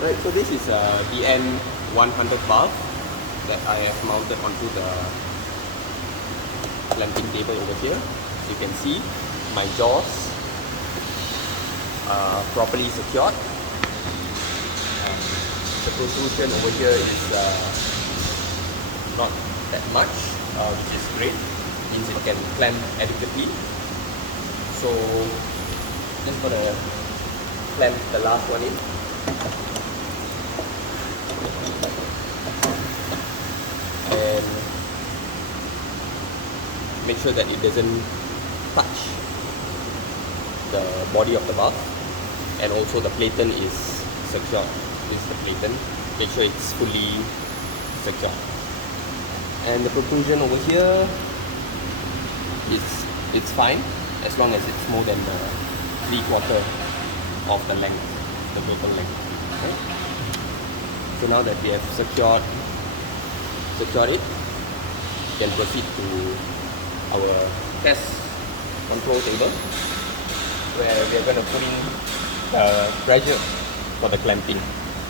Right, so this is a DN100 valve that I have mounted onto the clamping table over here. As you can see, my jaws are properly secured. The protrusion over here is not that much, which is great. Means it can clamp adequately. So just gonna clamp the last one in. And make sure that it doesn't touch the body of the valve, and also the platen is secure. This is the platen. Make sure it's fully secure. And the protrusion over here it's fine as long as it's more than 3/4 of the length, the total length. Okay? So now that we have secured it, we can proceed to our test control table, where we are going to put in the pressure for the clamping.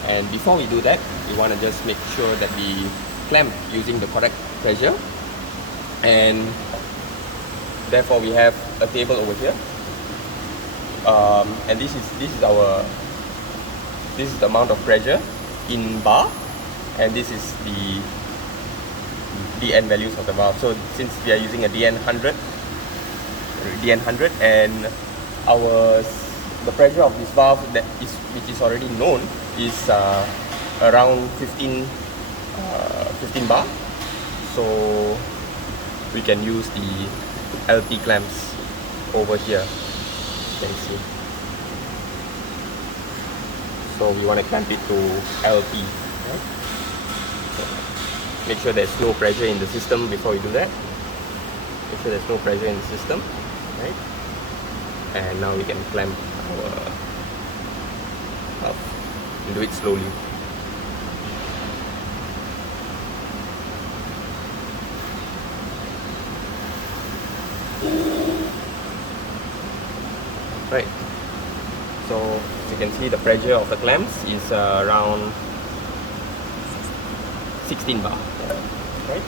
And before we do that, we want to just make sure that we clamp using the correct pressure. And therefore we have a table over here, and this is the amount of pressure in bar, and this is the DN values of the valve. So since we are using a DN100, and the pressure of this valve which is already known is around 15 bar. So we can use the LP clamps over here. You can see. So we want to clamp it to LP. Right? So make sure there's no pressure in the system before we do that. Make sure there's no pressure in the system. Right? And now we can clamp our valve. And do it slowly. Right, so as you can see, the pressure of the clamps is around 16 bar. Right,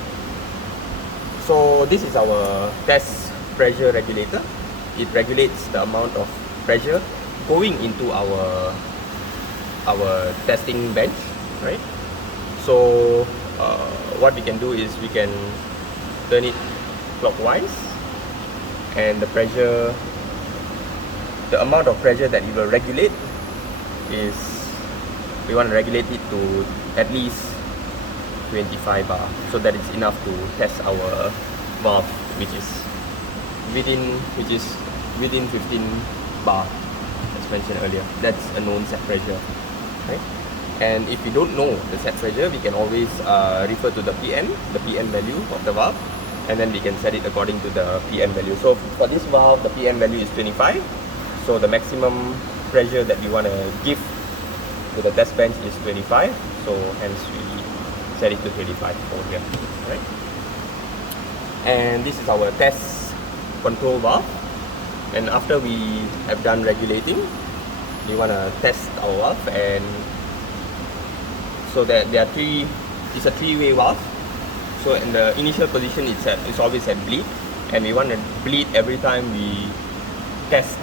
so this is our test pressure regulator. It regulates the amount of pressure going into our testing bench. Right, so what we can do is we can turn it clockwise, and the amount of pressure that we will regulate is, we want to regulate it to at least 25 bar, so that it's enough to test our valve, which is within 15 bar, as mentioned earlier. That's a known set pressure, right? And if we don't know the set pressure, we can always refer to the PN value of the valve, and then we can set it according to the PN value. So for this valve, the PN value is 25. So the maximum pressure that we want to give to the test bench is 25. So hence we set it to 25 over here. Right? And this is our test control valve. And after we have done regulating, we want to test our valve. And so there are it's a three-way valve. So in the initial position, it's always at bleed, and we want to bleed every time we test.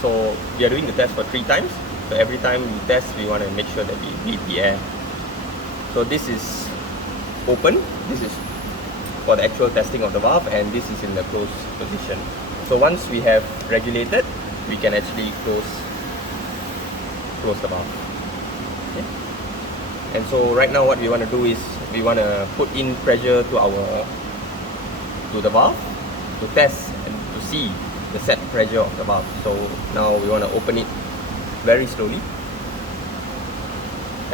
So we are doing the test for 3 times. So every time we test, we want to make sure that we bleed the air. So this is open. This is for the actual testing of the valve, and this is in the closed position. So once we have regulated, we can actually close the valve. Okay. And so right now, what we want to do is we want to put in pressure to the valve to test and to see the set pressure of the valve. So now we want to open it very slowly,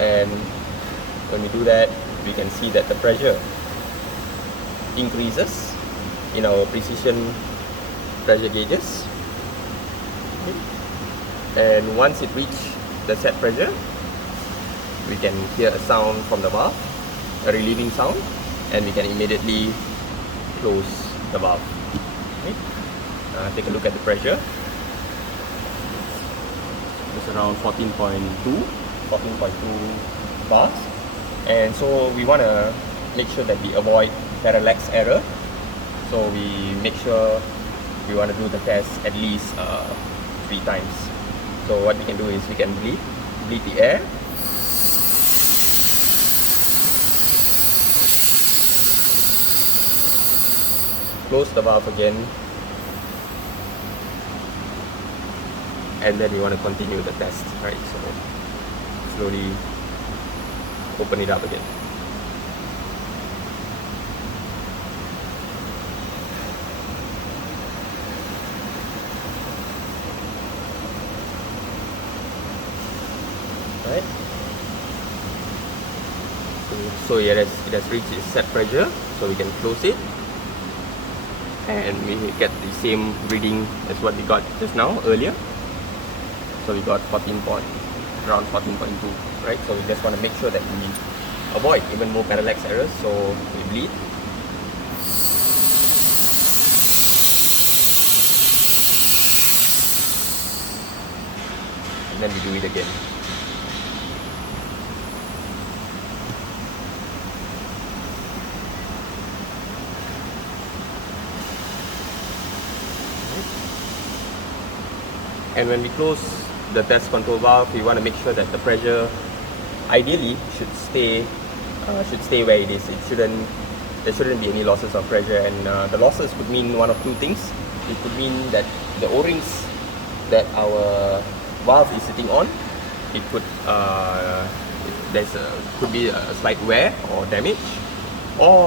and when we do that, we can see that the pressure increases in our precision pressure gauges. Okay. And once it reaches the set pressure, we can hear a sound from the valve, a relieving sound, and we can immediately close the valve. Okay. Take a look at the pressure. It's around 14.2. 14.2 bars. And so we want to make sure that we avoid parallax error. So we make sure we want to do the test at least 3 times. So what we can do is we can bleed the air. Close the valve again, and then we want to continue the test, right? So slowly open it up again. Right? So it has reached its set pressure, so we can close it. And we get the same reading as what we got just now earlier. So we got around 14.2, right? So we just want to make sure that we avoid even more parallax errors. So we bleed. And then we do it again. And when we close the test control valve, we want to make sure that the pressure ideally should stay where it is. There shouldn't be any losses of pressure, and the losses could mean one of two things. It could mean that the O-rings that our valve is sitting on, it could could be a slight wear or damage, or